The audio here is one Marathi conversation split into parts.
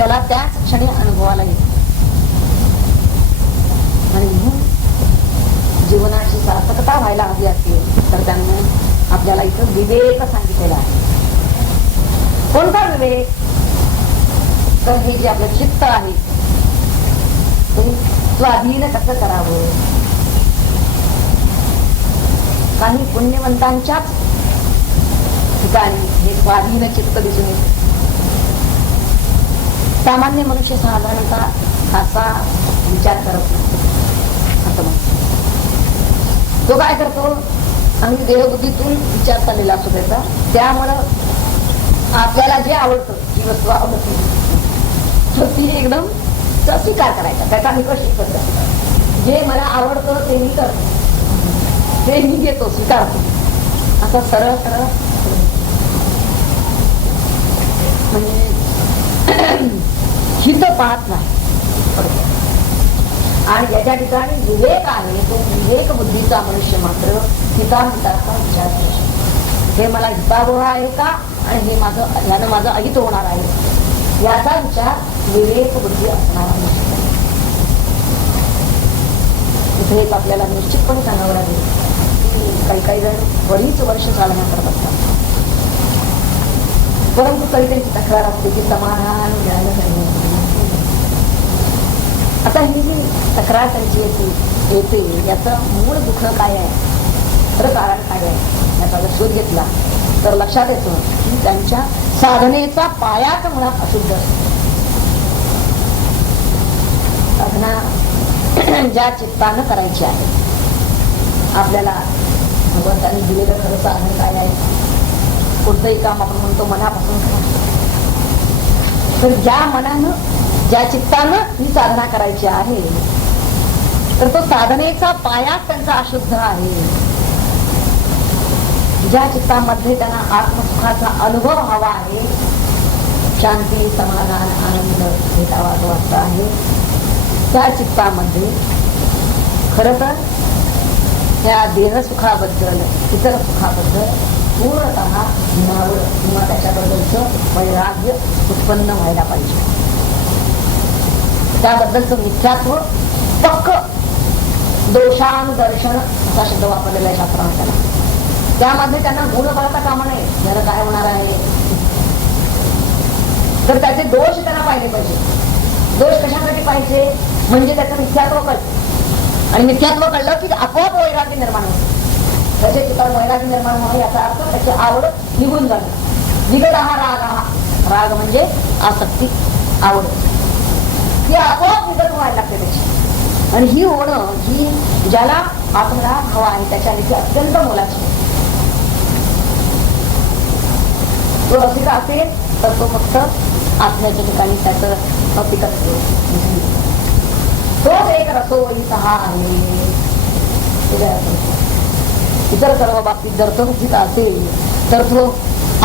त्याला त्याच क्षणी अनुभवाला येतो. आणि म्हणून जीवनाची सार्थकता व्हायला हवी असेल तर त्यांनी आपल्याला इथं विवेक सांगितलेला आहे. कोणता विवेक? तर हे जे आपलं चित्त आहे ते स्वाधीन कसं करावं. काही पुण्यवंतांच्याच ठिकाणी हे स्वाधीन चित्त दिसून येते. सामान्य मनुष्य साधारणतः असा विचार करत नाही. असं म्हणतो तो काय करतो, आम्ही देहबुद्धीतून विचार चाललेला असतो त्याचा. त्यामुळं आपल्याला जे आवडतं, जी वस्तू आवडते ती एकदम स्वीकार करायचा, त्याचा निकष एकच आहे. जे मला आवडतं ते मी करतो, ते मी घेतो, स्वीकारतो. असं सरळ सरळ म्हणजे हित पाहत नाही. आणि ज्याच्या ठिकाणी विवेक आहे तो विवेक बुद्धीचा मनुष्य मात्र हिताहिताचा विचार करतो. हे मला हितावह आहे का आणि हे माझं यानं माझं अहित होणार आहे याचा विचार विवेक बुद्धी असणारा नसतो. इथे एक आपल्याला निश्चितपणे सांगावं लागेल की काही काही जण बरीच वर्ष साधना करत असतात, परंतु तरी त्यांची तक्रार असते की समाधान मिळालं नाही. आता ही जी तक्रार त्यांची येते याचं मूळ दुखणं काय आहे, खरं कारण काय आहे याचा जर शोध घेतला तर लक्षात येतं की त्यांच्या साधनेचा पायाच मुळात अशुद्ध असतो. साधना ज्या चित्तानं करायची आहे, आपल्याला भगवंतांनी दिलेलं खरं साधन काय आहे, कोणतंही काम आपण म्हणतो मनापासून करा. तर ज्या मनानं ज्या चित्तानं ही साधना करायची आहे तर तो साधनेचा पाया त्यांचा अशुद्ध आहे. ज्या चित्तामध्ये त्यांना आत्मसुखाचा अनुभव हवा आहे, शांती समाधान आनंद भेटावा तो वाटत आहे, त्या चित्तामध्ये खरं तर त्या देहसुखाबद्दल इतर सुखाबद्दल पूर्णतः नावड किंवा त्याच्याबद्दलचं वैराग्य उत्पन्न व्हायला पाहिजे. त्याबद्दलचं मिथ्यात्व पक्क दोषानुदर्शन असा शब्द वापरलेला आहे शास्त्राने. त्याला त्यामध्ये त्यांना गुण पाहता कामा नये. त्याला काय होणार आहे तर त्याचे दोष त्यांना पाहिले पाहिजे. दोष कशासाठी पाहिजे म्हणजे त्याचं मिथ्यात्व कळतं आणि मिथ्यात्व कळलं की आपोआप वैराग्य निर्माण होतं. त्याच्या चित्तावर वैराग्य निर्माण होणं याचा अर्थ त्याची आवड निघून जाणं. निगड हा राग, हा राग म्हणजे आसक्ती, आवड, ही आपोआप निगड व्हायला लागते त्याची. आणि ही होणं ही ज्याला आत्मराग हवा आहे त्याच्या देखील अत्यंत मोलाची. तो रसिक असेल तर तो फक्त आत्म्याच्या ठिकाणी त्याचं अपिक असतो. तोच एक रसोईचा आहे. इतर सर्व बाबतीत जर तो रसिक असेल तर तो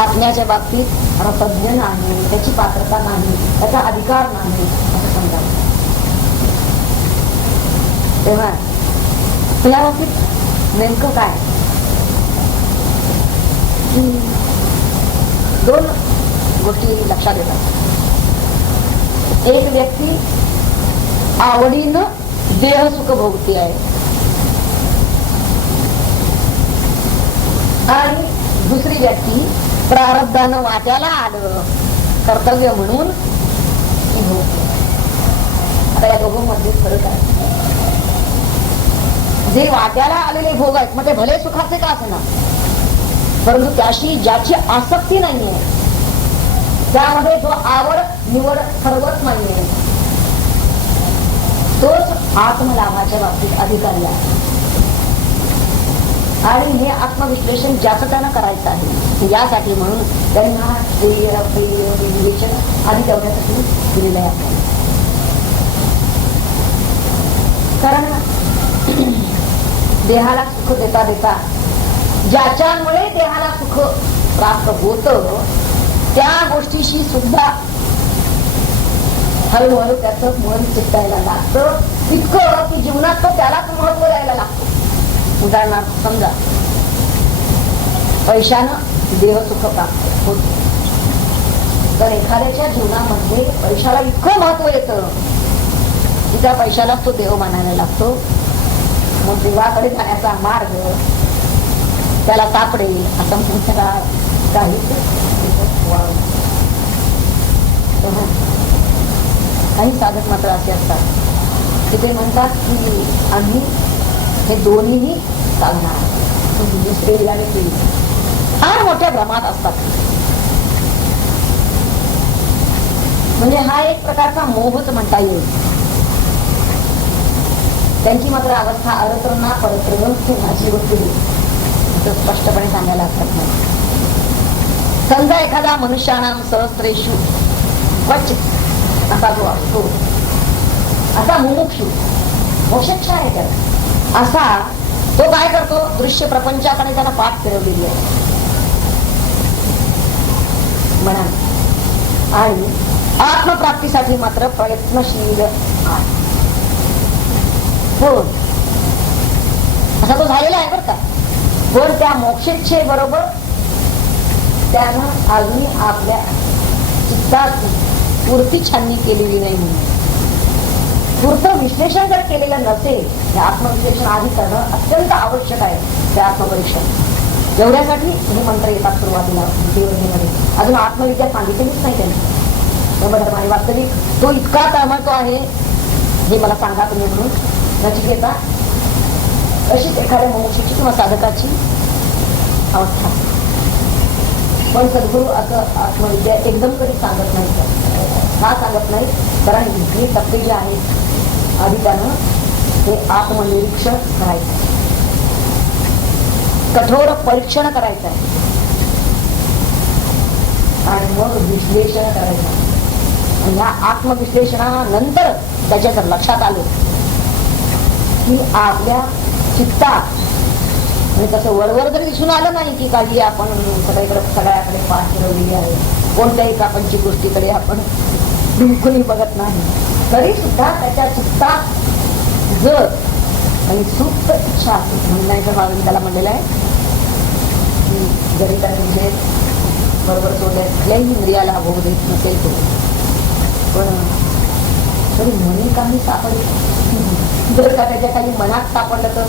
आत्म्याच्या बाबतीत रसज्ञ नाही, त्याची पात्रता नाही, त्याचा अधिकार नाही असं समजा. तेव्हा त्या बाबतीत नेमकं काय, दोन गोष्टी लक्षात येतात. एक व्यक्ती आवडीनं देहसुख भोगती आहे आणि दुसरी व्यक्ती प्रारब्धानं वाट्याला आलं कर्तव्य म्हणून भोगते. आता या दोघांमध्ये फरक आहे. जे वाट्याला आलेले भोग आहेत मग ते भले सुखाचे का असेना, परंतु त्याशी ज्याची आसक्ती नाहीये, त्यामध्ये जो आवड निवड सर्वच नाहीये, तोच आत्मलाभाच्या बाबतीत अधिकारी आहे. आणि हे आत्मविश्लेषण ज्याचं त्यांना करायचं आहे यासाठी म्हणून त्यांना विवेचन आधी ठेवण्यासाठी दिलेलं आहे. कारण देहाला सुख देता देता ज्याच्यामुळे देहाला सुख प्राप्त होतं त्या गोष्टीशी सुद्धा हळूहळू त्याचं मन चिकटायला लागतं, इतकं की जीवनात तो त्यालाच महत्व द्यायला लागतो. उदाहरणार्थ समजा पैशानं देहसुख प्राप्त होत तर एखाद्याच्या जीवनामध्ये पैशाला इतकं महत्व येतं की त्या पैशाला तो देव मानायला लागतो. मग देवाकडे जाण्याचा मार्ग त्याला सापडेल असं म्हणता काही साधक मात्र असे असतात की ते म्हणतात की आम्ही हे दोन्हीही साधणार स्त्रीला आणि केली फार मोठ्या भ्रमात असतात. म्हणजे हा एक प्रकारचा मोहच म्हणता येईल. त्यांची मात्र अवस्था अरत्रना परत्र माझी होती असं स्पष्टपणे सांगायला हरकत नाही. समजा एखादा मनुष्याणाम सहस्रेषु क्वचित असा जो असतो, असा मुमुक्षु मोक्षेच्छा आहे त्याला, असा तो काय करतो, दृश्य प्रपंचाकडे त्याला पाठ फिरवलेली आहे म्हणा, आणि आत्मप्राप्तीसाठी मात्र प्रयत्नशील आहे. हो असा तो झालेला आहे बरं का. पण त्या मोक्षेच्छे बरोबर त्यानं अजूनही आपल्या चित्ताची पूर्ती छाननी केलेली नाही. म्हणून पुरतं विश्लेषण जर केलेलं नसेल, हे आत्मविश्लेषण आधी करणं अत्यंत आवश्यक आहे. ते आत्मपरीक्षण एवढ्यासाठी हे मंत्र येतात सुरुवातीला देवगीमध्ये. अजून आत्मविद्या सांगितलीच नाही त्यांनी. आणि वास्तविक तो इतका तळमळतो आहे हे मला सांगा तुम्ही म्हणून नचिकेता. अशीच एखाद्या मनुष्याची किंवा साधकाची अवस्था. पण सद्गुरू असं आत्मविद्या एकदम कधी सांगत नाही. का सांगत नाही? कारण हे टप्पे जे आहेत आधी त्यानं हे आत्मनिरीक्षण करायचं, कठोर परीक्षण करायचं आहे आणि मग विश्लेषण करायचं. आणि ह्या आत्मविश्लेषणानंतर त्याच्या जर लक्षात आलं की आपल्या चित्तात म्हणजे तसं वरवर जरी दिसून आलं नाही की काही आपण सगळ्याकडे पाठ फिरवलेली आहे, कोणत्याही कापणची गोष्टीकडे आपण बिलकुलही बघत नाही, तरी सुद्धा त्याच्या चित्तात जर आणि सुप्त इच्छा असेल म्हणण्याच्या भावाने त्याला म्हणलेलं आहे की जरी त्याने विषय बरोबर सोडले कुठल्याही इंद्रियाला भोग देत नसेल तो, पण तरी मनी काही सापडेल. जर का त्याच्या काही मनात सापडलं तर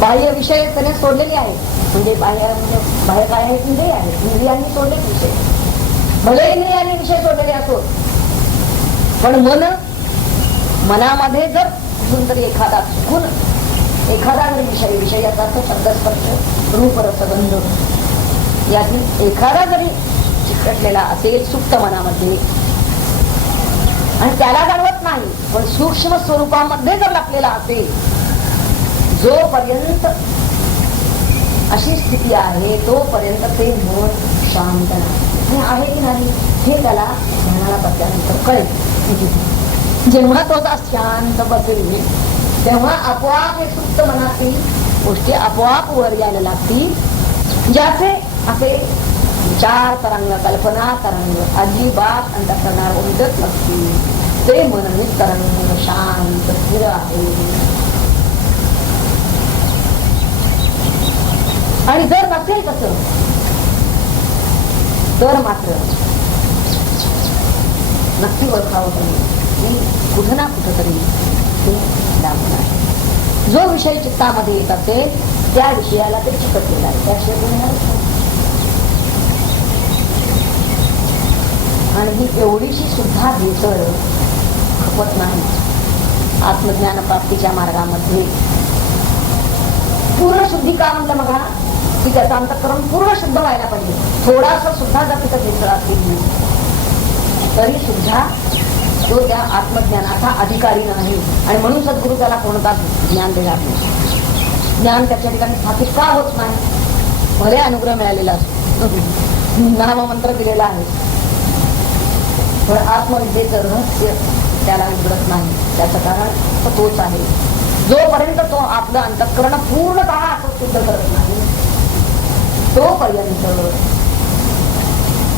बाह्य विषय त्याने सोडलेले आहेत. म्हणजे बाह्य काय आहे, इंद्रिय आहेत, इंद्रियांनी सोडले विषय, भले इंद्रियांनी विषय सोडलेले असो, पण मनामध्ये जर कुठून तरी एखादा चुकून एखादा जरी विषयाचा अर्थ शब्दस्पर्श रूप रसगंध यातील एखादा जरी चिकटलेला असेल सुप्त मनामध्ये आणि त्याला जाणवत नाही, पण सूक्ष्म स्वरूपामध्ये जर लपलेला असेल, जोपर्यंत अशी स्थिती आहे तोपर्यंत ते मन शांत नाही आहे की नाही हे त्याला ध्यानाला बसल्यानंतर कळेल. जेव्हा तो शांत बसेल तेव्हा आपोआप हे सुप्त मनातील गोष्टी आपोआप वर यायला लागतील, ज्याचे असे विचार तरंग कल्पना तरंग अजिबात अंतःकरणावर उमटत नसतील. ते मन तरंग शांत स्थिर आहे. आणि जर नसेल तसं तर मात्र नक्की ओळखावं की कुठं ना कुठं तरी ते लागून आहे. जो विषय चित्तामध्ये येत असेल त्या विषयाला ते चिकटलेला आहे, त्याशिवाय गुन्हेगार. आणि ही एवढीशी सुद्धा भेसळ खपत नाही आत्मज्ञान प्राप्तीच्या मार्गामध्ये. पूर्ण शुद्धी का म्हणलं बघा की त्याचं अंतःकरण पूर्ण शुद्ध व्हायला पाहिजे. थोडासा सुद्धा जर तिथं भेसळ असली तरी सुद्धा तो त्या आत्मज्ञानाचा अधिकारी नाही. आणि म्हणून सद्गुरू त्याला कोणताच ज्ञान देणार नाही. ज्ञान त्याच्या ठिकाणी स्थापित का होत नाही? भले अनुग्रह मिळालेला असतो, नाममंत्र दिलेला आहे, पण आत्मविद्येचं रहस्य त्याला उघडत नाही. त्याचं कारण तोच आहे. जोपर्यंत तो आपलं अंतःकरण पूर्णतः असं शुद्ध करत नाही तोपर्यंत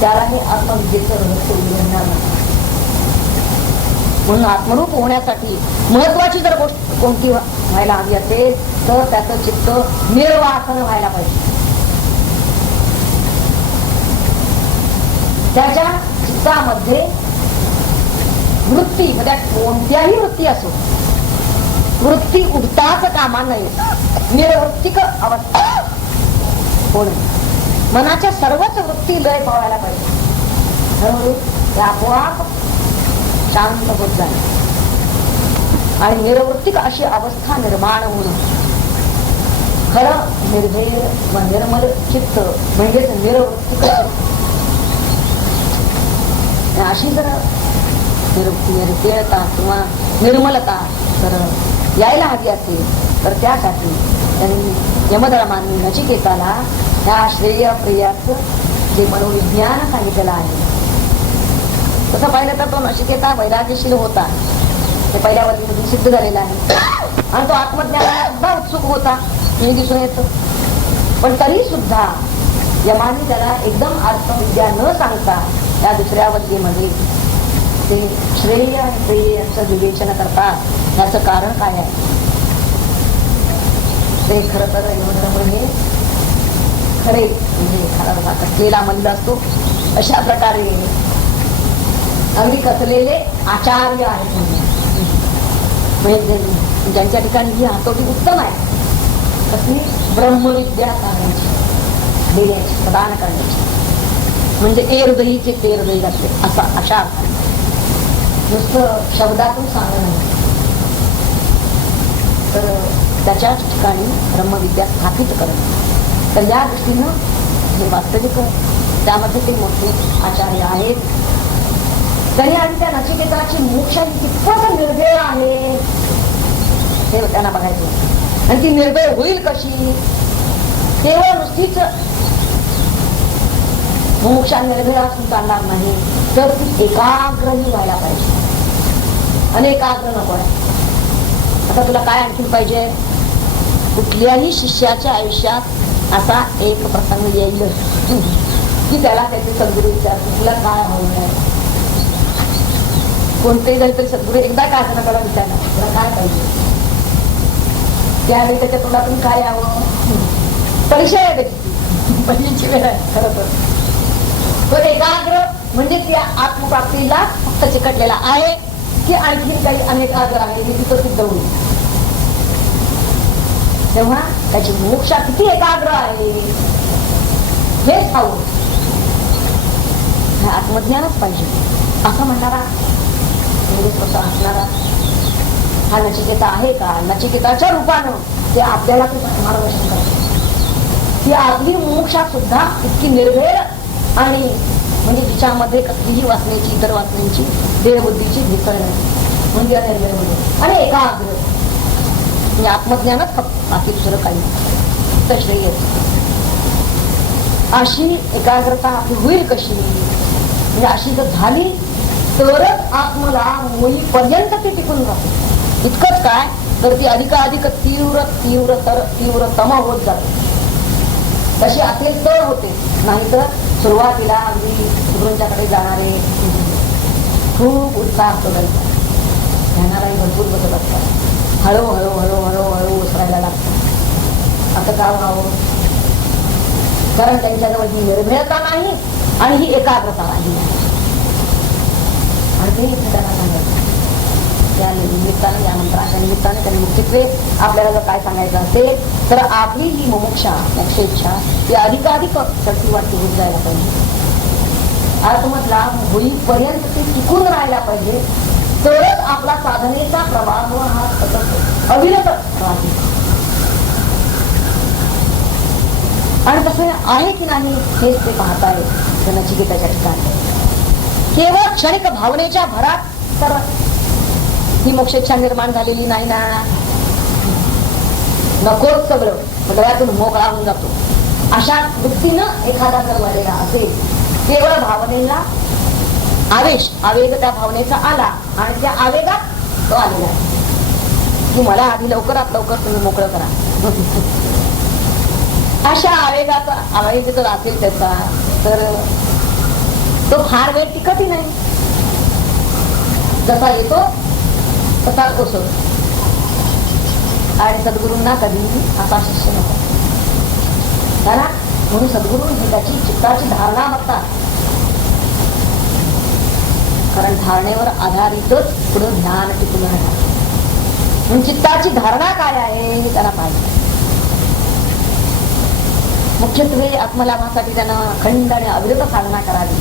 त्याला हे आत्मविद्येचं रहस्य उघडणार नाही. म्हणून आत्मरूप होण्यासाठी महत्वाची जर गोष्ट कोणती व्हायला हवी असेल तर त्याचं चित्त निर्वासन व्हायला पाहिजे. त्याच्या चित्तामध्ये वृत्ती म्हणजे कोणत्याही वृत्ती असो, वृत्ती उडताच कामा नये, निर्वृत्तिक अवस्था होणे. मनाच्या सर्वच वृत्ती लय पावायला पाहिजे. त्यामुळे ते आपोआप शांत होत जाईल आणि निर्वृत्तिक अशी अवस्था निर्माण होणं. खरं निर्भय व निर्मल चित्त म्हणजेच निर्वृत्तिक. अशी जर निर्भयता किंवा निर्मलता जर यायला हवी असेल तर त्यासाठी त्यांनी यमधर्मांनी नचिकेताला ह्या श्रेय प्रियाचं जे मनोविज्ञान सांगितलेलं आहे. तसं पाहिलं तर तो नचिकेता वैराग्यशील होता, ते पहिल्या वर्गीमध्ये सिद्ध झालेला आहे. आणि तो आत्मज्ञानाला सुद्धा उत्सुक होता हे दिसून येतं. पण तरी सुद्धा यमाने त्याला एकदम आत्मविद्या न सांगता या दुसऱ्या वर्गीमध्ये ते श्रेय आणि प्रेय यांचं विवेचन करतात. याचं कारण काय आहे ते खरं तर हे खरे म्हणजे एखादा कसलेला मंद असतो अशा प्रकारे अगदी कसलेले आचार्य आहेत. म्हणजे ज्यांच्या ठिकाणी ही हातोटी उत्तम आहे, कसली ब्रह्मविद्या सांगण्याची, देण्याची, प्रदान करण्याची, म्हणजे ए हृदयीचे ते हृदयी असते असा अशा अर्थाने नुसतं शब्दातून सांगणं नाही, तर त्याच्या ठिकाणी ब्रह्मविद्या स्थापित करणं. तर या दृष्टीनं हे वास्तविक त्यामध्ये ते मोठे आचार्य आहेत. तरी आणि त्या नचिकेताची मोक्ष कितपत निर्भय आहे हे त्यांना बघायचं. आणि ती निर्भय होईल कशी? केवळ नुसतीच मोक्षा निर्भय असून चालणार नाही, तर ती एकाग्रही व्हायला पाहिजे. आणि एकाग्र नको आहे. आता तुला काय आणखी पाहिजे? कुठल्याही शिष्याच्या आयुष्यात असा एक प्रसंग येईल की त्याला त्याचे सद्गुरू विचारतो तुला काय हवं आहे. कोणतेही झाले तरी सद्गुरू एकदा काय असं त्याला विचारणार तुला काय पाहिजे. त्यावेळी त्याच्या तोंडातून काय यावं? परीक्षा आहे त्याची, परीक्षेची वेळ आहे. खरं तर तो एकाग्र म्हणजे त्या आत्मप्राप्तीला फक्त चिकटलेला आहे की आणखी काही अनेकाग्र आहे हे तिथं सिद्ध होईल. तेव्हा त्याची मोक्षा किती एकाग्र आहे हेच हवं. हे आत्मज्ञानच पाहिजे असं म्हणणारा म्हणजे स्वतः असणारा हा नचिकेता आहे का? नचिकेताच्या रूपानं ते आपल्याला मार्गदर्शन करते की आपली मोक्षा सुद्धा इतकी निर्भेळ आणि म्हणजे जिच्यामध्ये कसलीही वासनेची इतर वासनेची देहबुद्धीची भेसळ नाही म्हणजे निर्भय होते आणि एकाग्र म्हणजे आत्मज्ञानच फक्त बाकी दुसरं काही तर श्रेय. अशी एकाग्रता आपली होईल कशी? म्हणजे अशी जर झाली तरच आत्मलाभ होईपर्यंत ते टिकून राहते. इतकंच काय तर ती अधिकाधिक तीव्रतम होत जाते. तशी असेल तर होते, नाहीतर सुरुवातीला अगदी गुरूंच्याकडे जाणारे खूप उत्साह असतो त्यांचा, ध्यानालाही भरपूर बसत असतात. हळूहळू हळूहळू हळू उसरायला लागतात. असं का व्हावं? कारण त्यांच्याजवळ ही निर्भयता नाही आणि ही एकाग्रता नाही. आणि ते त्यांना सांगायचं त्या निमित्ताने, या मंत्राच्या निमित्ताने त्यांनी मुक्तित्वे आपल्याला जर काय सांगायचं असेल तर आपली ही मोक्षा मोक्षेच्छा ती अधिकाधिक चढती वाटती होत जायला पाहिजे. आत्मलाभ होईपर्यंत ती टिकून राहायला पाहिजे. तरच आपला साधनेचा प्रवाह हा सतत अविरत राहते. आणि तसं आहे की नाही हेच ते पाहताय नचिकेताच्या ठिकाणी. केवळ क्षणिक भावनेच्या भरात तर ही मोक्षेच्छा निर्माण झालेली नाही ना. नकोच सगळं डोळ्यातून मोकळा होऊन जातो अशा वृत्तीनं एखादा जर वाढलेला असेल, केवळ भावनेला आवेग त्या भावनेचा आला आणि त्या आवेगात तो आलेला आहे की मला आधी लवकरात लवकर तुम्ही मोकळं करा. अशा आवेगाचा आवेग जर असेल त्याचा तर तो फार वेळ टिकतही नाही. जसा येतो तसा कोसळतो. आणि सद्गुरूंना कधीही असा शिष्य नको. म्हणून सद्गुरू ही त्याची चित्ताची धारणा बघतात कारण धारणेवर आधारितच पुढे ध्यान टिकून राहणार. म्हणून चित्ताची धारणा काय आहे हे त्याला पाहिजे. मुख्यत्वे आत्मलाभासाठी त्यानं अखंड आणि अविरत साधना करावी.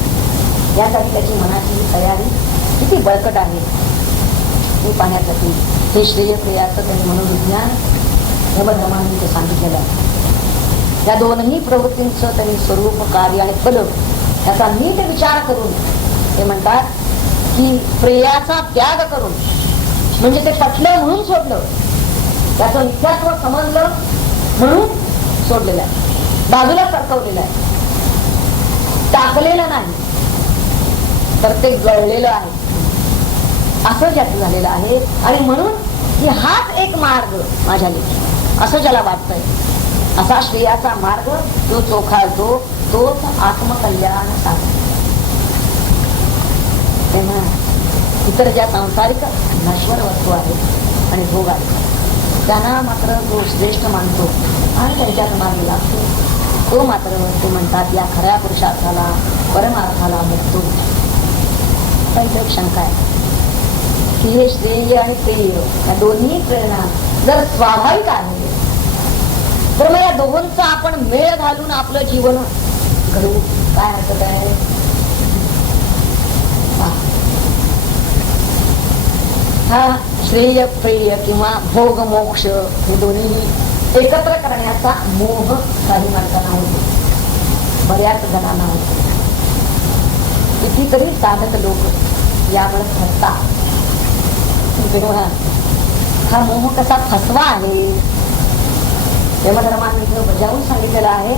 यासाठी त्याची मनाची तयारी किती बळकट आहे हे पाहण्यासाठी हे श्रेय प्रियाचं त्यांनी मनोविज्ञान धर्मधर्मांनी ते सांगितलेलं आहे. या दोनही प्रवृत्तींचं त्यांनी स्वरूप, कार्य आणि फल याचा नीट विचार करून ते म्हणतात की प्रेयाचा त्याग करून, म्हणजे ते पटलं म्हणून सोडलं, त्याचं नित्यात्व समजलं म्हणून सोडलेलं आहे, बाजूला सरकवलेलं आहे, टाकलेलं नाही तर ते गळलेलं आहे असं ज्याचं झालेलं आहे. आणि म्हणून की हाच एक मार्ग माझ्या लेखी असं ज्याला वाटतंय, असा श्रेयाचा मार्ग जो चोखाळतो तोच आत्मकल्याण साधतो. तेव्हा इतर ज्या सांसारिक नश्वर वस्तू आहेत आणि भोग आहेत त्यांना मात्र जो श्रेष्ठ मानतो आणि त्यांच्यात मार्ग लागतो तो मात्र ते म्हणतात या खऱ्या पुरुषार्थाला, परमार्थाला मुक्तो. पण एक शंका आहे की हे श्रेय आणि प्रेय या दोन्ही प्रेरणा जर स्वाभाविक आहे तर मग या दोघांचा आपण मेळ घालून आपलं जीवन घडवू काय हरकत आहे? हा श्रेय प्रेय किंवा भोग मोक्ष हे दोन्ही एकत्र करण्याचा मोह काही माणसांना होतो, बऱ्याच जणांना होतो. कितीतरी साधक लोक यामुळे फसतात. तेव्हा हा मोह कसा फसवा आहे धर्माने बजावून सांगितलेलं आहे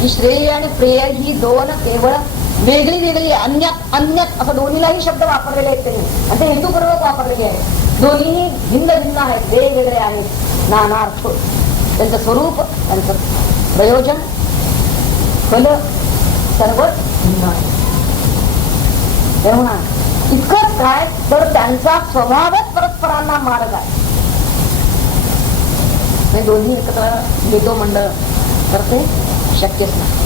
की श्रेय आणि प्रेय ही दोन केवळ वेगळी वेगळी अन्यात अन्यात असं दोन्हीलाही शब्द वापरलेले आहेत त्यांनी आणि ते हेतुपूर्वक वापरलेले आहेत. दोन्ही भिन्न भिन्न आहेत, वेगवेगळे आहेत, नानार्थ त्यांचं स्वरूप, त्यांचं प्रयोजन, फल सर्वच भिन्न आहे. तेव्हा इतकंच काय तर त्यांचा स्वभावच परस्परांना मार्ग आहे. दोन्ही एकत्र घेतो मंडळ तर ते शक्यच नाही.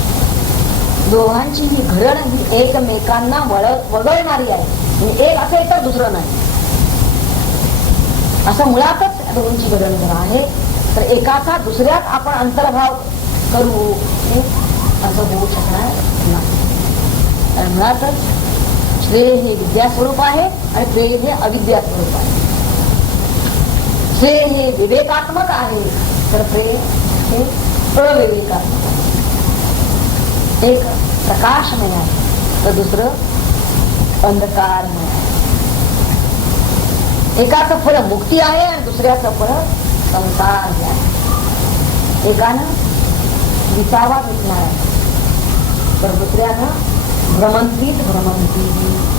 दोघांची ही घडण ही एकमेकांना वगळणारी आहे. म्हणजे एक असेल तर दुसरं नाही असं मुळातच दोघांची घडण जर आहे तर एकाचा दुसऱ्यात आपण अंतर्भाव करू हे असं होऊ शकणार नाही. कारण मुळातच श्रेय हे विद्यास्वरूप आहे आणि प्रेय हे अविद्यास्वरूप आहे. श्रेय हे विवेकात्मक आहे तर प्रेय हे अविवेकात्मक आहे. एक प्रकाशमय आहे तर दुसरं अंधकारमय आहे. एकाचं फळ मुक्ती आहे आणि दुसऱ्याचं फळ संसार आहे. एकानं विसावा भेटणार आहे तर दुसऱ्यानं भ्रमंतीत भ्रमंती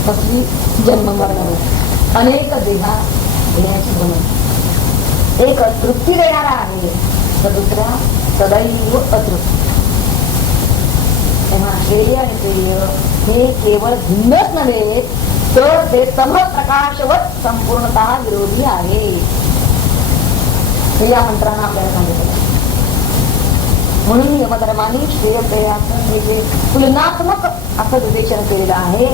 कसली जन्म मरण अनेक देहा देण्याची भ्रमंती. एक तृप्ती देणारा आहे तर दुसरा सदैव अतृप्ती. तेव्हा श्रेय आणि प्रेय हे केवळ भिन्नच नव्हे तर ते समप्रकाशवत संपूर्णतः विरोधी आहे हे या मंत्रांना आपल्याला सांगितलं. म्हणून यमधर्माने श्रेय प्रेयाचं हे जे तुलनात्मक असं विवेचन केलेलं आहे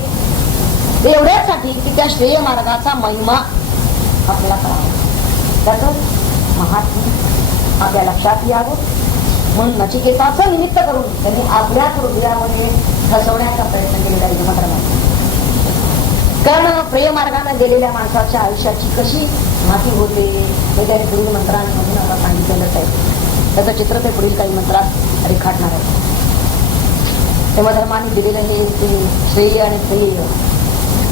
ते एवढ्यासाठी की त्या श्रेय मार्गाचा महिमा आपल्याला करावा, त्याचं महात्म्य आपल्या लक्षात यावं. म्हणून नचिकेताचं निमित्त करून त्यांनी आपल्याच हृदयामध्ये फसवण्याचा प्रयत्न केलेला आहे यमधर्माने. कारण प्रेय मार्गाने गेलेल्या माणसाच्या आयुष्याची कशी माती होते हे त्या पुढील मंत्रांमधून आता सांगितलेलंच आहे. त्याचं चित्र ते पुढील काही मंत्रात रेखाटणार आहे. यमधर्माने दिलेलं हे श्रेय आणि प्रेय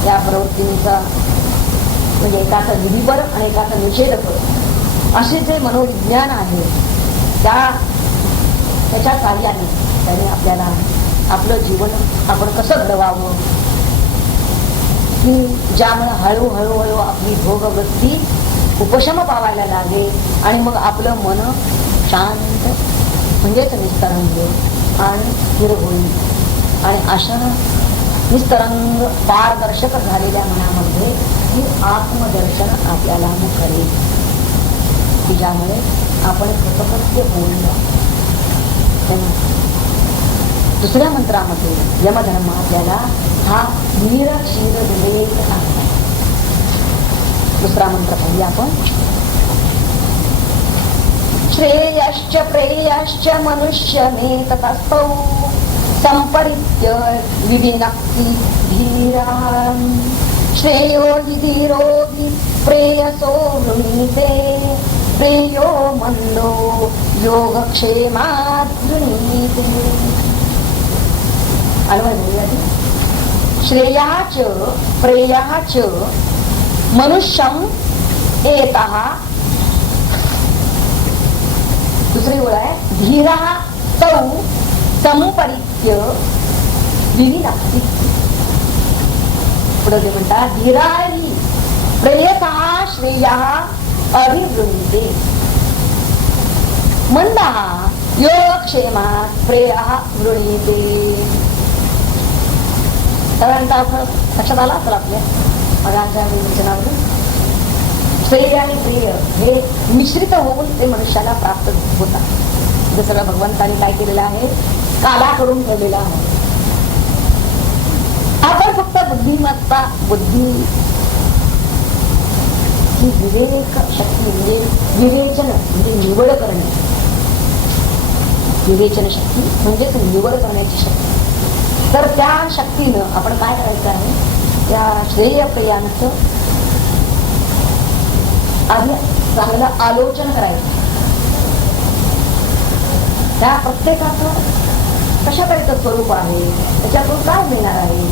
या प्रवृत्तींचा म्हणजे एकाचं विधिपर आणि एकाचं निषेधपर असे जे मनोविज्ञान आहे त्याच्या कार्याने त्याने आपल्याला आपलं जीवन आपण कसं घडवावं की ज्यामुळे हळूहळू आपली भोगवृत्ती उपशम पावायला लागेल आणि मग आपलं मन शांत म्हणजेच निस्तरंग आणि स्थिर होईल. आणि अशा निस्तरंग पारदर्शक झालेल्या मनामध्ये ही आत्मदर्शन आपल्याला करेल की ज्यामुळे आपण कृतकृत्य होऊया. दुसऱ्या मंत्रामध्ये यमधर्म आपल्याला हा नीर क्षीर विवेक आहे. दुसरा मंत्र पाहूया आपण. श्रेयश्च प्रेयश्च मनुष्यमे ततस्तौ संपरित्य विविनक्ति धीरा. श्रेयो हि धीरो हि प्रेयसो वृणीते. प्रेयो मन्दो योगक्षेमात् वृणीते. अन्वय बोलूया. श्रेयाच प्रेयाच मनुष्यम एतः. दुसरी ओळ आहे धीरा तौ समुपरित्य विविनक्ति. पुढे ते म्हणतात धीराही प्रेयसः श्रेयः अभिवृणीते. मंदः योगक्षेमात् प्रेयः वृणीते. सगळ्यांचा अर्थ लक्षात आला असेल आपल्या मगाच्या विवेचनावरून. श्रेय आणि प्रिय हे मिश्रित होऊन ते मनुष्याला प्राप्त होतात. हे सगळं भगवंतांनी काय केलेलं आहे, कालाकडून ठेवलेलं आहे. आपण फक्त बुद्धिमत्ता बुद्धी ही विवेक शक्ती म्हणजे विवेचन म्हणजे निवड करणे. विवेचन शक्ती म्हणजेच निवड करण्याची शक्ती. तर त्या शक्तीनं आपण काय करायचं आहे, त्या श्रेय प्रियांचं आधी चांगलं आलोचन करायचं. त्या प्रत्येकाचं कशाकडचं स्वरूप आहे, त्याच्यातून काय मिळणार आहे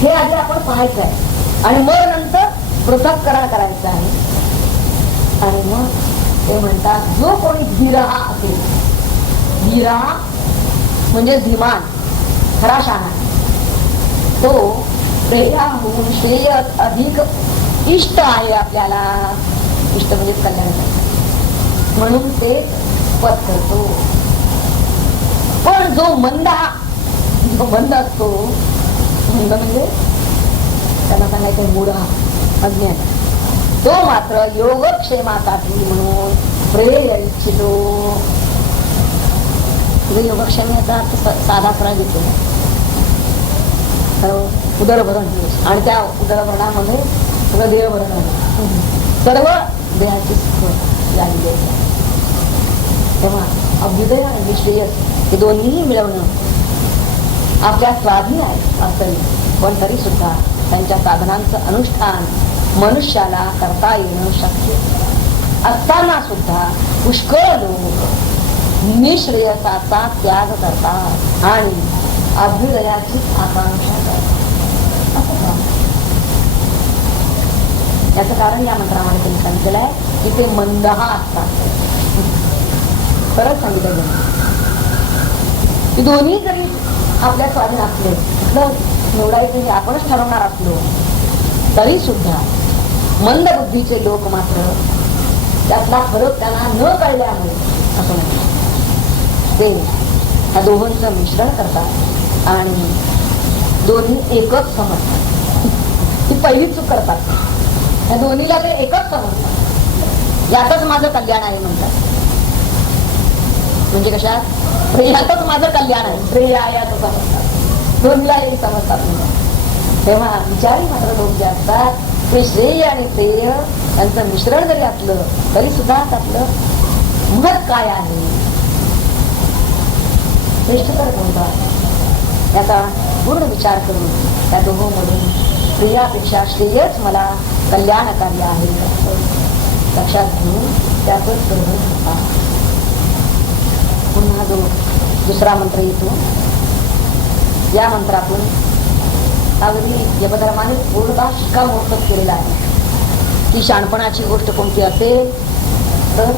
हे आधी आपण पाहायचं आहे. आणि मग नंतर पृथक्करण करायचं आहे. आणि मग ते म्हणतात जो कोणी धीरा असेल, धीरा म्हणजे धीमान खरा शहाणा, तो प्रेया होऊन श्रेय अधिक इष्ट आहे आपल्याला. इष्ट म्हणजे कल्याण म्हणून ते पद करतो. पण जो मंद असतो, मंद म्हणजे त्यांना सांगायचं मूढा अज्ञान, तो मात्र योगक्षेमासाठी म्हणून प्रेय इच्छितो. योगक्षेमाचा अर्थ साधा सरळ घेतो, उदरभरण. आणि त्या उदरभरणामध्ये सगळं देहभरण आहे, सर्व देहाची सुख लागली आहे. तेव्हा अभ्युदय आणि श्रेयस हे दोन्ही मिळवणं आपल्या स्वाधीन आहे असेल. पण तरी सुद्धा त्यांच्या साधनांचं अनुष्ठान मनुष्याला करता येणं शक्य असताना सुद्धा पुष्कळ लोक निश्रेयसाचा त्याग करतात आणि अभ्युदयाची आकांक्षा करतात. याचं कारण या मंत्रामध्ये त्यांनी सांगितलेलं आहे की ते मंदहा असतात. परत सांगितलं की दोन्ही जरी आपल्या स्वाधीन असले, निवडायचं हे आपणच ठरवणार असलो तरी सुद्धा मंद बुद्धीचे लोक मात्र त्यातला फरक त्यांना न कळल्यामुळे असं म्हणतात ते ह्या दोघांचं मिश्रण करतात आणि दोन्ही एकच समजतात. ती पहिली चूक करतात. या दोन्हीला ते एकच समजतात. यातच माझं कल्याण आहे म्हणतात. म्हणजे कशात, प्रेयातच माझं कल्याण आहे, प्रेय आहे असं समजतात. दोन्हीलाही समजतात म्हणतात. तेव्हा विचारी मात्र लोक जे असतात ते श्रेय आणि प्रेय यांचं मिश्रण जरी असलं तरी सुद्धा त्यातलं महत् काय आहे, श्रेष्ठतर कोणता आहे याचा पूर्ण विचार करून त्या दोहोंमधून प्रियापेक्षा श्रेयच मला कल्याणकारी आहे असं लक्षात घेऊन त्यातच ग्रहण होता. पुन्हा जो दुसरा मंत्र येतो, या मंत्रातून अगदी यमधर्माने पूर्णतः शिक्कामोर्तब केलेला आहे की शहाणपणाची गोष्ट कोणती असेल तर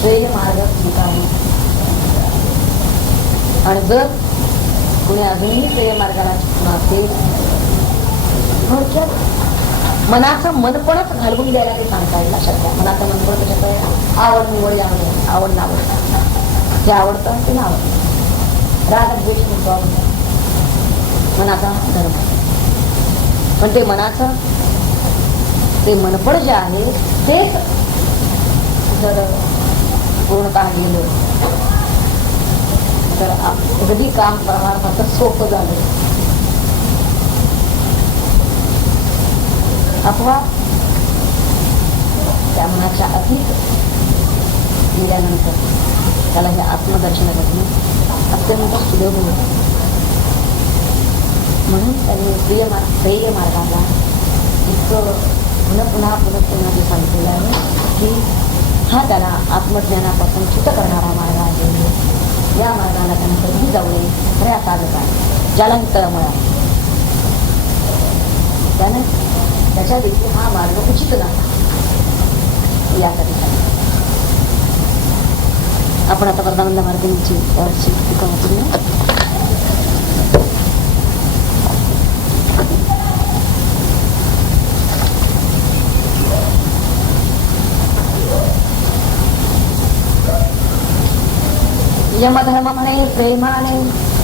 श्रेय मार्ग स्वीकारणे. आणि जर कुणी अजूनही श्रेय मार्गाला चिकून असेल थोडक्यात मनाचं मनपणच घालवून द्यायला ते सांगता येईल. लक्षात घ्या, मनाचं मनपण कशात आहे, आवड निवड यामध्ये. आवड नावड जे आवडतं ते नावड, राग द्वेष म्हणतो मनाचा धर्म. पण ते मनाचं ते मनपण जे आहे तेच जर पूर्णतः गेलं तर अगदी काम करणार मात्र सोपं झालं. अपवाद त्या मनाच्या अतीत गेल्यानंतर त्याला हे आत्मदर्शन घडणे अत्यंत सुलभ होते. म्हणून त्यांनी प्रिय मार्गाला इतकं पुन्हा जे सांगितलेलं आहे की हा त्याला आत्मज्ञानापासून च्युत करणारा मार्ग आहे. या मार्गाला त्यानं कधी जाऊ नये. खऱ्या साधका ज्याला तळमळ आहे त्यानं त्याच्या देखील हा मार्ग उचित नाही. यासाठी आपण आता वर्धानंद मार्गांची टीका वाचूया. यमधर्म म्हणे प्रेमाने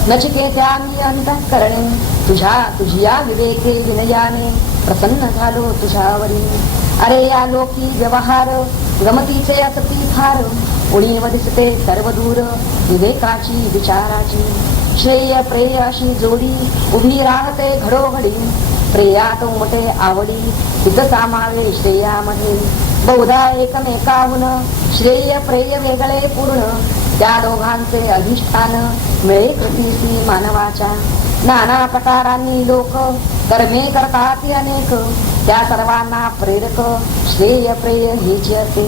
नचिकेत्यानी अंतःकरणे तुझ्या विवेके विनयाने प्रसन्न झालो तुझ्यावरी. अरे या लोकी व्यवहार गमतीचे असती फार उणीव दिसते सर्व दूर विवेकाची विचाराची. श्रेय प्रेय अशी जोडी उभी राहते घडोघडी. प्रेयात उमटे आवडी हित सामावे श्रेयामध्ये. बहुधा एकमेकाहून श्रेय प्रेय वेगळे पूर्ण त्या दोघांचे अधिष्ठान मिळे कृतीसी मानवाच्या. नाना प्रकारांनी लोक कर्मे करतात अनेक त्या सर्वांना प्रेरक श्रेय प्रेय हेची असे.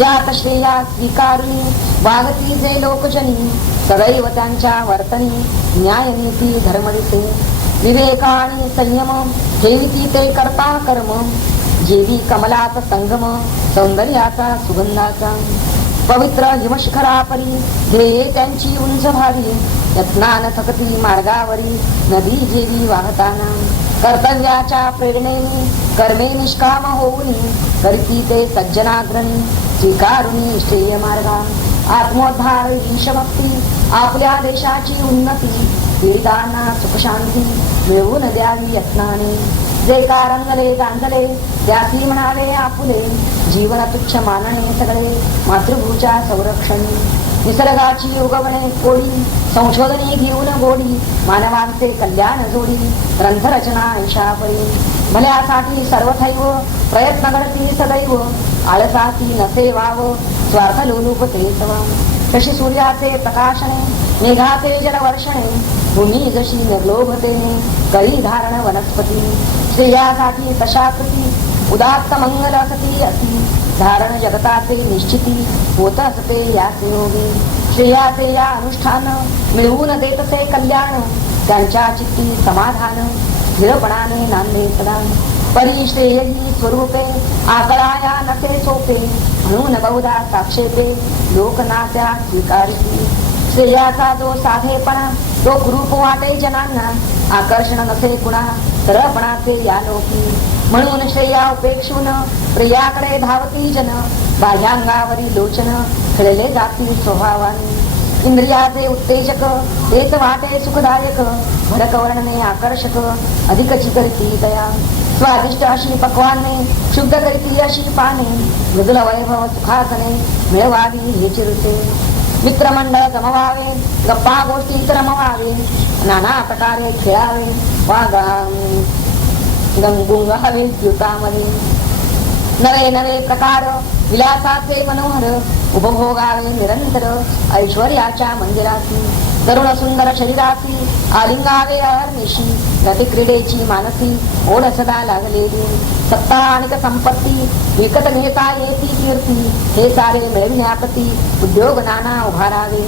यात श्रेया स्वीकारुनी वागती जे लोकजनी सदैव त्यांच्या वर्तनी न्यायनीती धर्म दिसे. विवेक आणि संयम ठेविती ते करता कर्म जेवी कमलाचा संगम सौंदर्याचा सुगंधाचा. पवित्र हिमशिखरापरी ध्येये त्यांची उंच भारी यत्नान थकती मार्गावरी नदी जेवी वाहताना. कर्तव्याच्या प्रेरणेने कर्मे निष्काम होऊनी करती ते सज्जनाग्रणी स्वीकारुनी श्रेय मार्गा. आत्मोद्धार ईशभक्ती आपल्या देशाची उन्नती पीडितांना सुखशांती मिळवून द्यावी यत्नाने. जे का रंगले गांजले त्यासी म्हणाले आपुले जीवन तुच्छ मानणे सगळे मातृभूच्या संरक्षणी. निसर्गाची उगवणे कोडी संशोधनी घेऊन गोडी मानवांचे कल्याण जोडी ग्रंथरचना ऐशापरी. भल्यासाठी सर्वथैव प्रयत्न घडती सदैव आळसाती नसे वाव स्वार्थ लोलुपते तव. कशी सूर्याचे प्रकाशने मेघाचे जलवर्षणे भूमी जशी निर्लोभतेने कळी धारण वनस्पती. श्रेयासाठी तशा कृती उदात्त मंगल असती असी धारण जगताचे निश्चिती होत असते याचे योगी. श्रेयाचे या अनुष्ठान मिळवून देतसे कल्याण त्यांच्या चित्ती समाधान स्थिरपणाने नांदे सदा. परी श्रेयी स्वरूपे आकळाया नसे सोपे म्हणून बहुधा साक्षेपे लोकनात्या स्वीकारती. श्रेयाचा जो साधेपणा तो कुरूप वाटे जनांना आकर्षण नसे कुणा सरळपणाचे या लोकी. म्हणून श्रेया उपेक्षून प्रियाकडे धावती जन बाह्यांगावरी लोचन खेळले जाती स्वभावाने. इंद्रियाचे उत्तेजक तेच वाटे सुखदायक भडक वर्णने आकर्षक अधिकची करती दया. स्वादिष्ट अशी पक्वाने शुद्ध करीती अशी पाने मृदुल वैभव सुखासने मिळवावी हेची रुचे. मित्रमंडळ जमवावे गप्पा गोष्टी रमवावे नाना प्रकारे खेळावे गुंगावे द्युतामध्ये. नवे नवे प्रकार विलासाचे मनोहर उपभोगावे निरंतर ऐश्वर्याच्या मंदिरासी. तरुण सुंदर शरीरासी आलिंगावे अहर्निशी रतिक्रीडेची मानसी ओढ सदा लागलेली. सत्ता आणि संपत्ती विकत घेता येती कीर्ती हे सारे मिळविण्याप्रती उद्योग नाना उभारावे.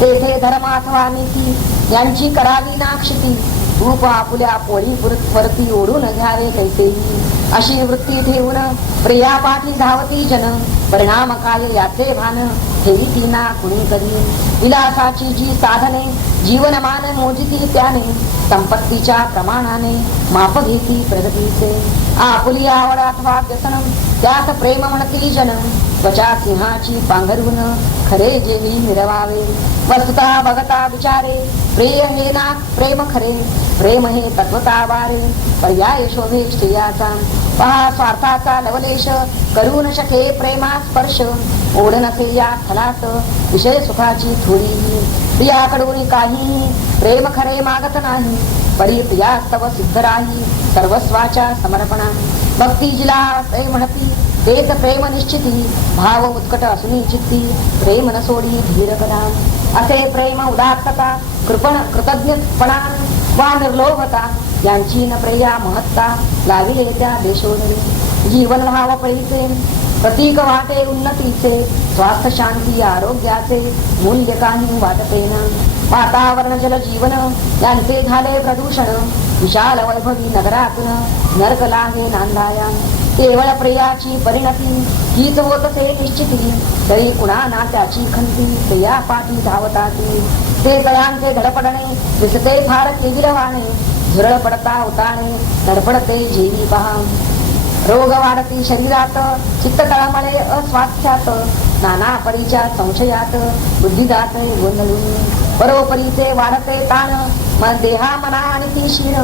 तेथे धर्म अथवा नीती यांची करावी नाक्षिती रूप आपुल्या पोळी वरती ओढून घ्यावे कैसेही अशी वृत्ती ठेवून प्रियापाठी धावती जन. परिणाम काय याचे भान ठेवी ना कुणी कधी. विलासाची जी साधने जीवनमान मोजिती त्याने संपत्तीच्या प्रमाणाने माप घेती प्रगतीचे. आपुली आवड अथवा व्यसन त्यात प्रेम म्हणती जन. त्वचा सिंहाची पांघरून खरे जेवी मिरवावे. वस्तुता बघता विचारे प्रिय हे ना प्रेम खरे. प्रेम हे तत्वता वारे पर्याय शोभे श्रेयाचा. पहा स्वार्थाचा लवलेश करून शके प्रेमा स्पर्श. ओढ नसे या खलास विषय सुखाची थोडी. प्रियाकडून काही प्रेम खरे मागत नाही, परी प्रियास्तव सिद्ध राही सर्वस्वाच्या समर्पणा. भक्ती जिला असे म्हणती तेच प्रेम निश्चिती, भाव उत्कट असून चित्ती प्रेम न सोडी धीर करा. असे प्रेम उदात्तता कृपण कृतज्ञपणा वा निर्लोभता यांची न प्रिया महत्ता लाविले त्या देशोधरी. जीवन भाव पैसे प्रतीक वाटे उन्नतीचे, स्वास्थ्य शांती आरोग्याचे मूल्य काही वाटते ना. वातावरण जल जीवन यांचे झाले प्रदूषण, विशाल वैभवी नगरातून नरक लागे नांदाया. केवळ प्रियाची परिणती हीच होतसे निश्चिती, तरी कुणा ना त्याची खंती प्रिया पाठी धावताती. ते तळांचे धडपडणे दिसते फार केविलवाणे, झुरळ पडता उताणे धडपडते जेवी पहा. रोग वाढती शरीरात चित्त तळमळे अस्वास्थ्यात, नाना परीच्या संशयात बुद्धी जाते गोंधळून. परोपरीचे वाढते ताण देहा मना आणि ती शीण,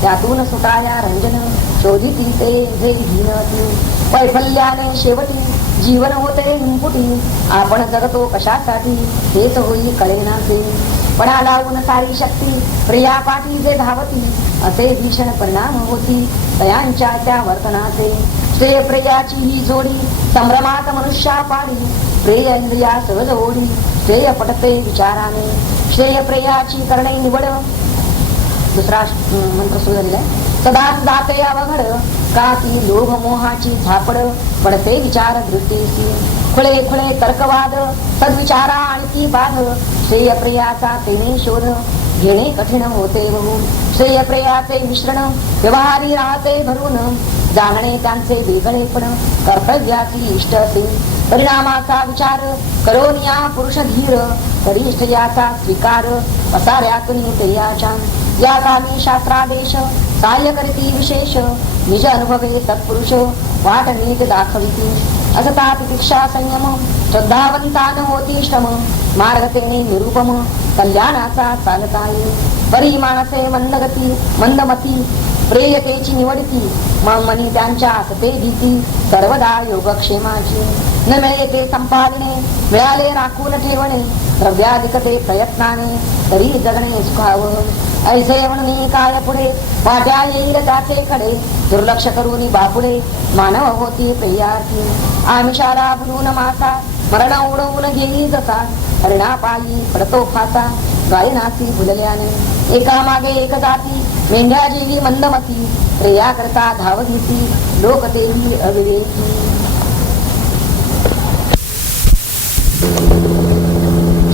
त्यातून सुटाया रंजन शोधिती ते जे हीनती. वैफल्याने शेवटी जीवन होते हिंपुटी, आपण जगतो कशासाठी हेच होई कळेनासे. पणा लावून सारी शक्ती प्रिया पाठी जे धावती, असे भीषण परिणाम होती तयांच्या त्या वर्तनाचे. श्रेय प्रियाची ही जोडी संभ्रमात मनुष्या पाडी, प्रिय इंद्रिया सहज ओढी श्रेय पटते विचाराने. श्रेय प्रियाची करणे निवड. दुसरा मंत्र सुरू झालेला आहे. सदाच जाते अवघड का ती लोभ मोहाची झापड, पडते विचार दृष्टीसी खुळे खुळे तर्कवाद सद्विचारा आणि ती बाध. श्रेय प्रियाचा तेने शोध घेणे कठीण होते बहु. श्रेय प्रियाचे मिश्रण व्यवहारी राहते भरून, जाणणे त्यांचे वेगळेपण कर्तव्याची इष्ट असे. परिणामाचा विचार करून या पुरुष धीर, वरिष्ठ याचा स्वीकार पसाऱ्यातून प्रियाच्या. या कामी शास्त्रादेश सहाय्य करीती विशेष, निज अनुभवे तत्पुरुष वाट नीट दाखविती. असता तितिक्षा संयम श्रद्धावंतान होती श्रम, मार्ग तेने निरुपम कल्याणाचा चालताये. परी माणसे मंदगती मंदमती प्रेयतेची निवडती, मनी त्यांच्या असते भीती सर्वदा योगक्षेमाची. न मिळे ते संपादने मिळाले राखून ठेवणे, द्रव्याधिकते प्रयत्नाने तरी जगणे सुखावं. ऐसे म्हणून काय पुढे वाट्या येईल त्याचे कडे, दुर्लक्ष करून बापुडे मानव होती प्रियार्थी. आमिषाला भरून मासा मरण उडवून गेली जसा, हरिणापायी पडतो फासा गायनाची भुलल्याने. एका मागे एक जाती मेंढ्या जीवी मंदमती, प्रिया करता धाव घेती लोक तेही अविवेकी.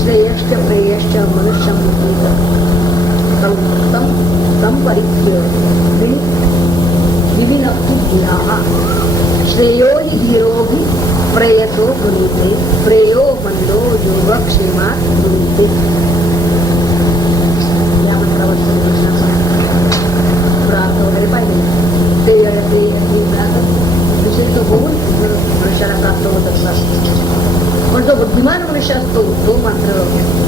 श्रेयश्च प्रेयश्च मनुष्यं संपरिच्य विविनक्ति धीराः. श्रेयो हि धीरोऽपि प्रेयसो गुणीते, प्रेयो मंदो योगक्षेमात् गुणीते. या मंत्रावरचा प्रार्थ वगैरे पाहिजे ते विशेष होऊन मनुष्याला प्राप्त होत असतात. पण जो बुद्धिमान मनुष्य असतो तो मात्र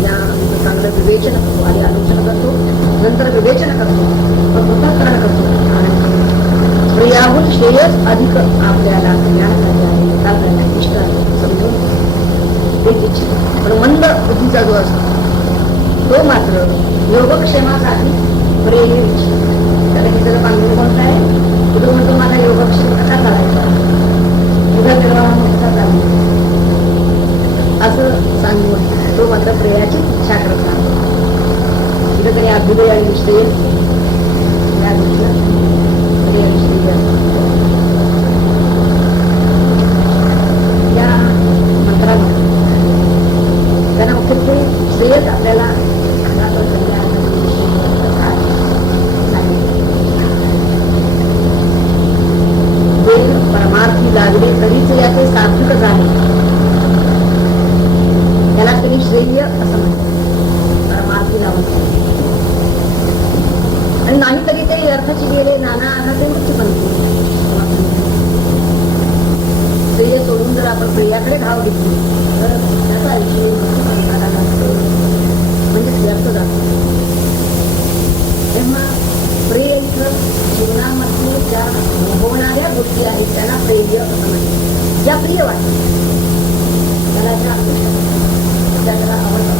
या चांगलं विवेचन करतो आणि आलोचना करतो, नंतर विवेचन करतो, पृथक्करण करतो आणि प्रियाहून श्रेयस अधिक आपल्याला कल्याण आहे आपल्याला इष्ट आहे समजून तेच इच्छित. पण मंद बुद्धीचा जो असतो तो मात्र योगक्षेमासाठी प्रेय इच्छित. त्याला हे जर बांधून कोणता आहे तो म्हणतो मला योगक्षेम कसा करायचा, उदरनिर्वाह कसा करायचा असं सांगून तो मात्र प्रेयाची इच्छा करत राहतो. कुठेतरी अभ्युदय आणि श्रेय या गोष्टीला प्रेय आणि श्रेय या मंत्रामध्ये त्यांना मुख्यत्वे श्रेयच आपल्याला परमार्थी लागले तरीच याचे सात्विकच आहे. त्याला तरी श्रेय असं म्हणतात परमार्थी लावून. आणि नाही तरी ते अर्थाची गेले नाना आघाते मृत्यू बनते. श्रेय सोडून जर आपण प्रियाकडे धाव घेतली तर त्याचा आयुष्य म्हणजे व्यर्थ जातो. तेव्हा प्रेय इथं जीवनामध्ये ज्या होणाऱ्या गोष्टी आहेत त्यांना प्रेय असं म्हणतात. ज्या प्रिय वाटतात त्याला ज्या त्याला आवडतात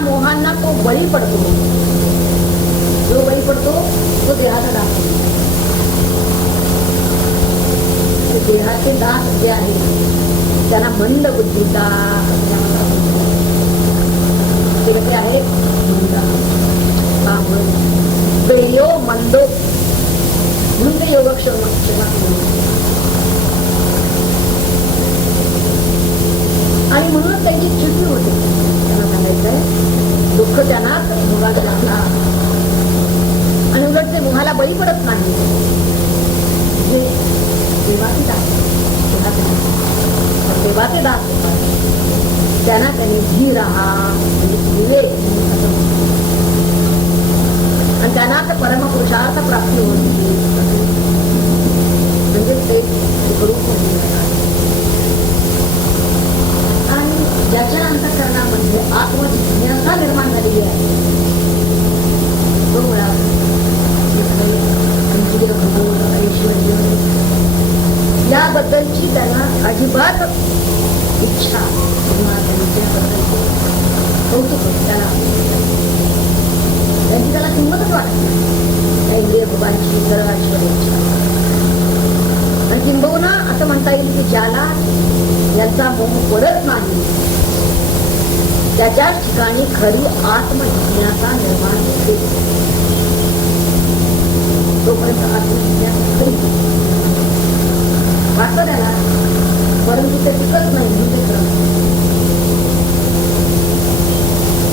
मोहांना तो बळी पडतो. जो बळी पडतो तो देहाचा दास. देहाचे दास जे आहे त्यांना मंद बुद्धीचा ते कसे आहे बेयो मंदो म्हणून ते योगक्षेम आणि म्हणून त्यांची चिडचिड होते. त्यांना सांगायचंय दुःख त्यांना मुलाला लागणार आणि उलट ते मुलाला बळी पडत नाही. देवाचे दास देवाचे दास त्यांना त्याने धीर आणि त्यांना परमपुरुषार्थ प्राप्ती होती. म्हणजे ते सुखरूप आणि ज्याच्या अंतःकरणामध्ये आत्मजिज्ञासा निर्माण झालेली आहे तो मुळात ऐश्वर्य याबद्दलची त्यांना अजिबात इच्छा कौतुक त्याला त्यांची त्याला किंमतच वाटत नाही. इंद्रिय भोगांची सरळ ऐश्वर्याची आणि किंबहुना असं म्हणता येईल की ज्याला यांचा मोह पडत नाही त्याच्याच ठिकाणी खरी आत्मजिज्ञासा निर्माण होते. तोपर्यंत आत्मजिज्ञासा खरी वाटतं त्याला, परंतु ते टिकत नाही म्हणून ते करत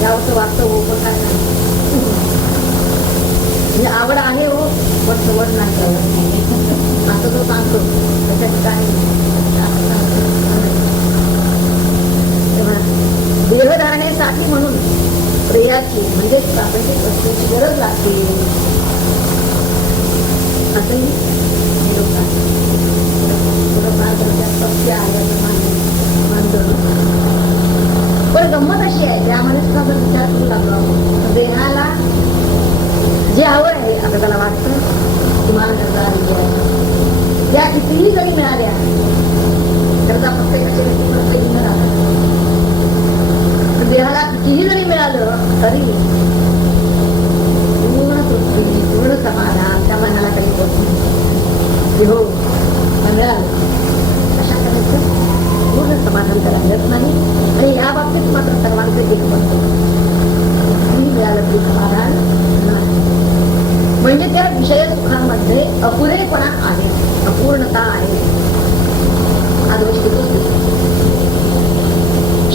यावरचं वास्तव हो पण काय नाही. म्हणजे आवड आहे हो पण सवड नाही असं तो सांगतो. त्याच्या ठिकाणी देहधारणेसाठी म्हणून प्रियाची म्हणजे प्रापंचिक वस्तूची गरज लागते असंही पण गंमत अशी आहे त्यामध्ये सुद्धा जर विचार करू लागलो देहाला जे हवं आहे आता त्याला वाटतं किमान गरजा आलेली आहे त्या कितीही जरी मिळाल्या गरजा प्रत्येकाच्या व्यक्ती न राहतात. देहाला कितीही जरी मिळालं तरी पूर्ण तृप्ती पूर्ण समाधान त्या मनाला काही होत नाही. हो मिळालं अशा करायचं पूर्ण समाधान त्याला मिळत नाही. आणि या बाबतीत मात्र सर्वांचे एक बनतो मिळालं तरी समाधान नाही. म्हणजे त्या विषय सुखांमध्ये अपुरेपणा आहे, अपूर्णता आहे.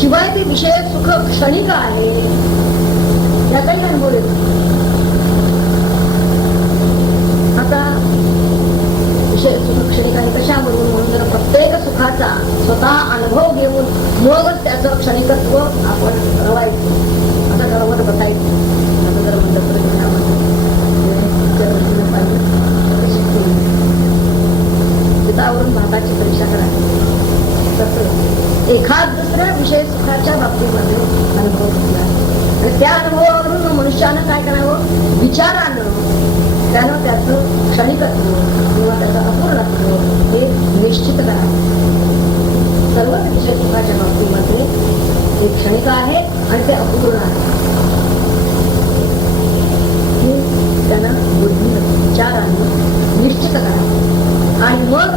शिवाय ते विषय सुख क्षणिक आहे याचाही अनुभव येतो. आता विषय सुख क्षणिक आहे कशावरून म्हणून जर प्रत्येक सुखाचा स्वतः अनुभव घेऊन मगच त्याचं क्षणिकत्व आपण ठरवायचं असं ठरवत बसायचं. असं जर म्हणलं चितावरून भाताची परीक्षा करायची तसं एखाद दुसऱ्या विषय सुखाच्या बाबतीमध्ये अनुभव घेतला आणि त्या अनुभवावरून मनुष्यानं काय करावं विचारानं त्यानं त्याचं क्षणिकत्व किंवा त्याचं अपूर्णत्व हे निश्चित करावं. सर्व विषय सुखाच्या बाबतीमध्ये हे क्षणिक आहे आणि ते अपूर्ण आहे हे त्यानं बुद्धीनं विचारानं निश्चित करावं. आणि मग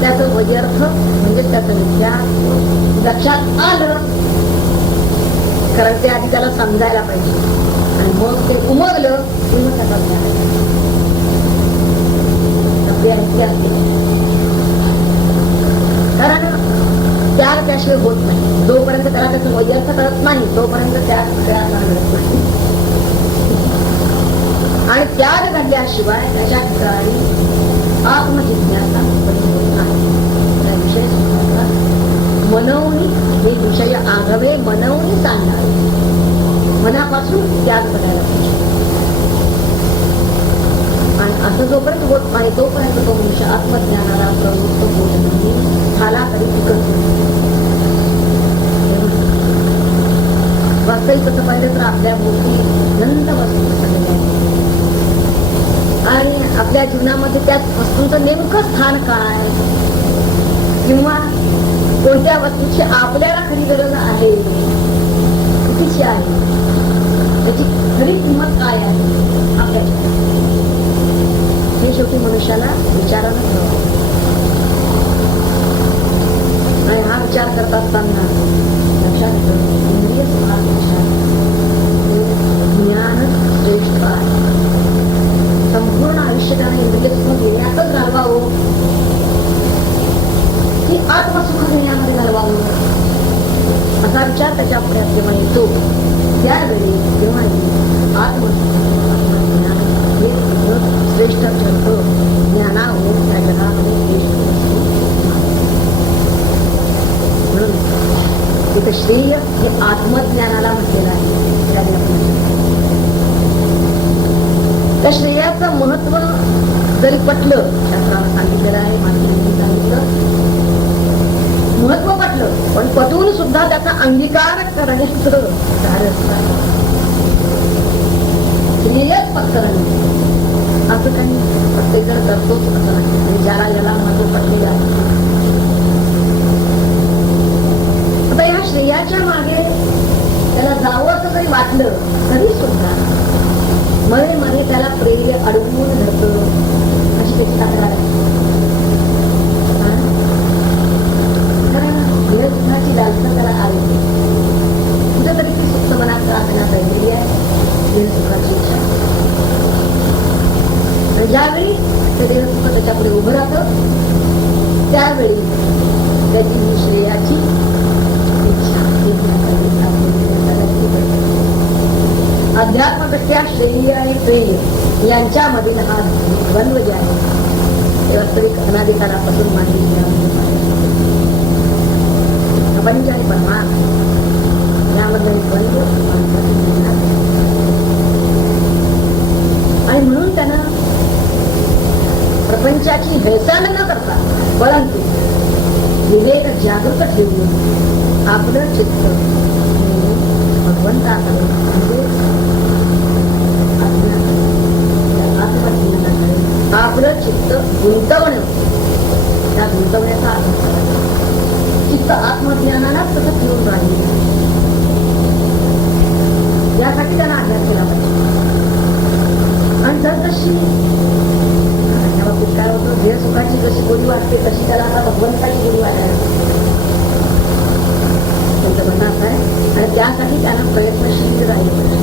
त्याचं व्यर्थ म्हणजे त्याचं विचार लक्षात आलं कारण ते आधी त्याला समजायला पाहिजे आणि मग ते उमगलं की मग त्याचा कारण त्याग त्याशिवाय होत नाही. जोपर्यंत त्याला त्याचं व्यर्थ करत नाही तोपर्यंत त्याग घडत नाही. आणि त्याग घडल्याशिवाय त्याच्या ठिकाणी आत्मजिज्ञासा होत नाही. त्या विषय सुखाचा मनवणी हे विषय आघावे मनवणी सांगणारे मनापासून त्याग करायला पाहिजे. आणि असं जोपर्यंत होत नाही तोपर्यंत तो मनुष्य आत्मज्ञानाला प्रवृत्त होत नाही. झाला तरी टिकत नाही. वास्तविक कसं पाहिजे तर आपल्या भोवती अनंत वस्तू पसरलेल्या आहेत आणि आपल्या जीवनामध्ये त्या वस्तूंचं नेमकं स्थान काय किंवा कोणत्या वस्तूची आपल्याला खरी गरज आहे ती कशी आहे, त्याची खरी किंमत काय आहे आपल्याला, हे शेवटी मनुष्याला विचारायला हवं. आणि हा विचार करत असताना लक्षात येतं इंद्रिय सुखापेक्षा ज्ञान श्रेष्ठ आहे. संपूर्ण आयुष्य त्याने इंद्रिय सुख घेण्यातच घालवावं की आत्मसुख घेण्यामध्ये घालवावं, असा विचार त्याच्या पुढ्यात जेव्हा येतो त्यावेळी जेव्हा आत्मसुख आत्मज्ञान हे श्रेष्ठ ठरतं. ज्ञानावर त्या जगामध्ये श्रेष्ठ म्हणून तिथं श्रेय हे आत्मज्ञानाला म्हटलेलं आहे. त्या श्रेयाचं महत्व जरी पटलं, शास्त्राला सांगितलेलं आहे, माणसांनी सांगितलं, महत्व पटलं, पण पटवून सुद्धा त्याचा अंगीकार करण्याचं धाडस श्रेयच पत्करणे असं काही प्रत्येक जण करतोच असं नाही. ज्याला याला महत्व पटलेलं आहे. आता या श्रेयाच्या मागे त्याला जावं असं जरी वाटलं तरी सुद्धा मध्ये मध्ये त्याला प्रेय अडवून धरतं, अशी त्याची तक्रार आहे. सुखाची लालसा त्याला आली कुठेतरी ती सुप्त मनात प्रार्थना राहिलेली आहे, सुखाची इच्छा. आणि ज्यावेळी ते देहसुख त्याच्यापुढे उभं राहतं त्यावेळी त्याची श्रेयाची इच्छा अध्यात्मदृष्ट्या श्रेय आणि प्रेय यांच्यामधील हा द्वंद्व जे आहे ते वास्तविक अनादिकालापासून मांडलेली पंच आणि परमार्थ यामधील द्वंद्व आणि म्हणून त्यानं प्रपंचाची हेळसांड न करता परंतु विवेक जागृत ठेवून आपलं चित्त भगवंताकडे म्हणजे आत्मज्ञानाकडे आपलं चित्त गुंतवणं, त्या गुंतवण्याचा अर्थ चित्त आत्मज्ञानालाच कसं ठेवून राहिले यासाठी त्यांना अभ्यास केला पाहिजे. आणि जर तशी त्या बाबतीत काय होतं, देह सुखाची जशी गोडी वाटते तशी त्याला आता भगवंताची गोडी वाटायला त्यांचं म्हणणं असं आहे. आणि त्यासाठी त्यांना प्रयत्नशील राहिले पाहिजे.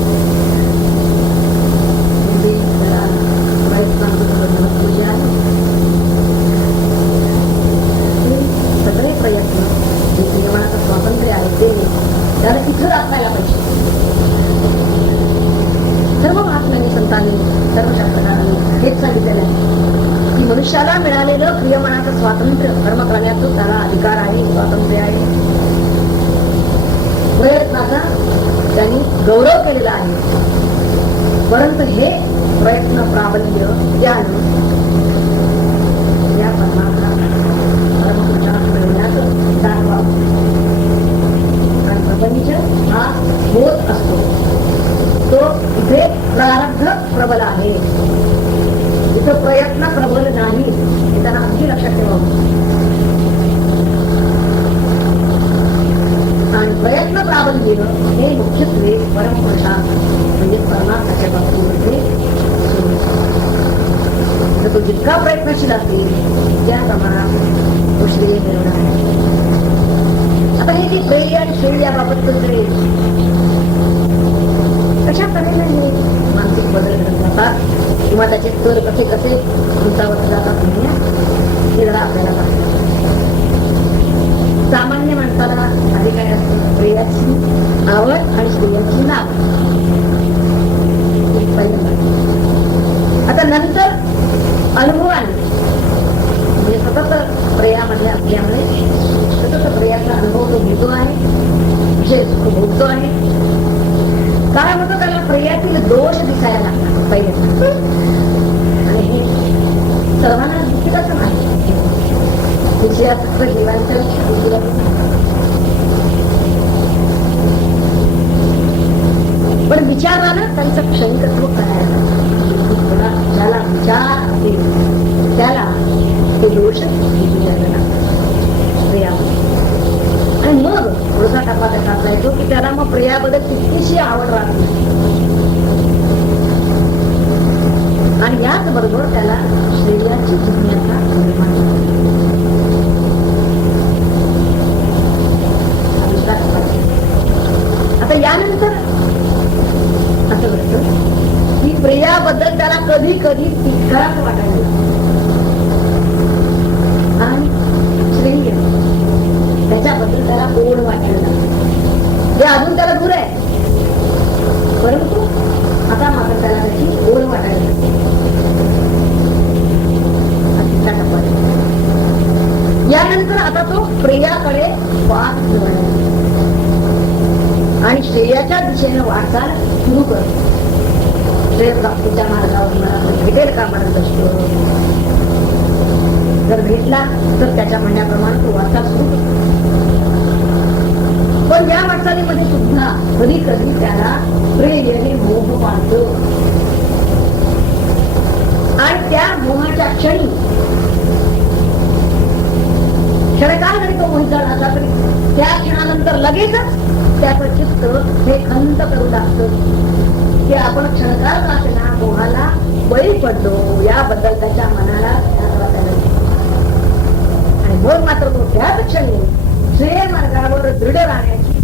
म्हणजे त्याला प्रयत्नांचं महत्व जे आहे सगळे प्रयत्न जे नियमनाचं स्वातंत्र्य आहे ते त्याला तिथं दाखवायला पाहिजे. सर्व महात्म्यांनी संतांनी सर्व शास्त्रकारांनी हेच सांगितलेलं आहे की मनुष्याला मिळालेलं क्रियमनाचं स्वातंत्र्य कर्म करण्याचं त्याला अधिकार आहे, स्वातंत्र्य आहे. प्रयत्नाचा त्यांनी गौरव केलेला आहे, परंतु हे प्रयत्न प्राबल्य त्यानं या परमात्मा आणि प्रपंच हा होत असतो तो इथे प्रारब्ध प्रबल आहे, इथं प्रयत्न प्रबल नाही हे त्यांना अगदी लक्षात ठेवावं. आणि प्रयत्न प्राबल्य हे मुख्यत्वे परमपुरुषार्थ म्हणजे परमार्थाच्या बाबतीमध्ये तो जितका प्रयत्नशील असेल त्या प्रमाणात तो श्रेय मिळवणार आहे. आता हे जे प्रेय आणि श्रेय याबाबतचं जे कशा प्रकारे हे मानसिक बदल घडत जातात किंवा त्याचे स्तर कसे कसे उंचावत जातात हे जरा आपल्याला पाहिजे. सामान्य माणसाला आधी काय असतं, प्रेयाची आवड आणि श्रेयाची नाव. आता नंतर अनुभवाने म्हणजे सतत प्रेयामध्ये असल्यामुळे सतत प्रेयाचा अनुभव तो घेतो आहे, विषय सुख भोगतो आहे. काय होतं, त्याला प्रेयातील दोष दिसायला लागतात पहिले. आणि हे सर्वांना दिसत असं नाही, विषयासक्त जीवांच्या पण विचारानं त्यांचं क्षणिकत्व करायला ज्याला विचार असेल त्याला ते दोष आणि आणि मग पुढचा टप्पा त्याचा येतो की त्याला मग प्रियाबद्दल तितकीशी आवड राहते आणि याच बरोबर त्याला श्रेयाची जिज्ञासा निर्माण होते. आता यानंतर असं घडतं की प्रियाबद्दल त्याला कधी कधी तितकाच वाटायला लागतो आणि श्रेय त्याच्याबद्दल त्याला ओढ वाटायला लागते. हे अजून त्याला दूर आहे परंतु आता मात्र त्याला त्याची ओढ वाटायला लागते. यानंतर आता तो प्रियाकडे वाट जोडला आणि श्रेयाच्या दिशेने वाटचाल सुरू करतो. श्रेय प्राप्तीच्या मार्गावर मला भेटेल का म्हणत असतो. जर भेटला तर त्याच्या म्हणण्याप्रमाणे तो वाटचाल सुरू करतो. पण या वाटचालीमध्ये सुद्धा कधी कधी त्याला प्रेय हे मोह पाडतो आणि त्या मोहाच्या क्षणी क्षणकाळ जरी तो मोहित झाला असला तरी त्या क्षणानंतर लगेचच त्याचं चित्त हे खंत करू लागतं की आपण क्षणकाळ का असेना मोहाला बळी पडलो याबद्दल त्याच्या मनाला आणि मग मात्र तो त्याच क्षणी श्रेय मार्गावर दृढ राहण्याची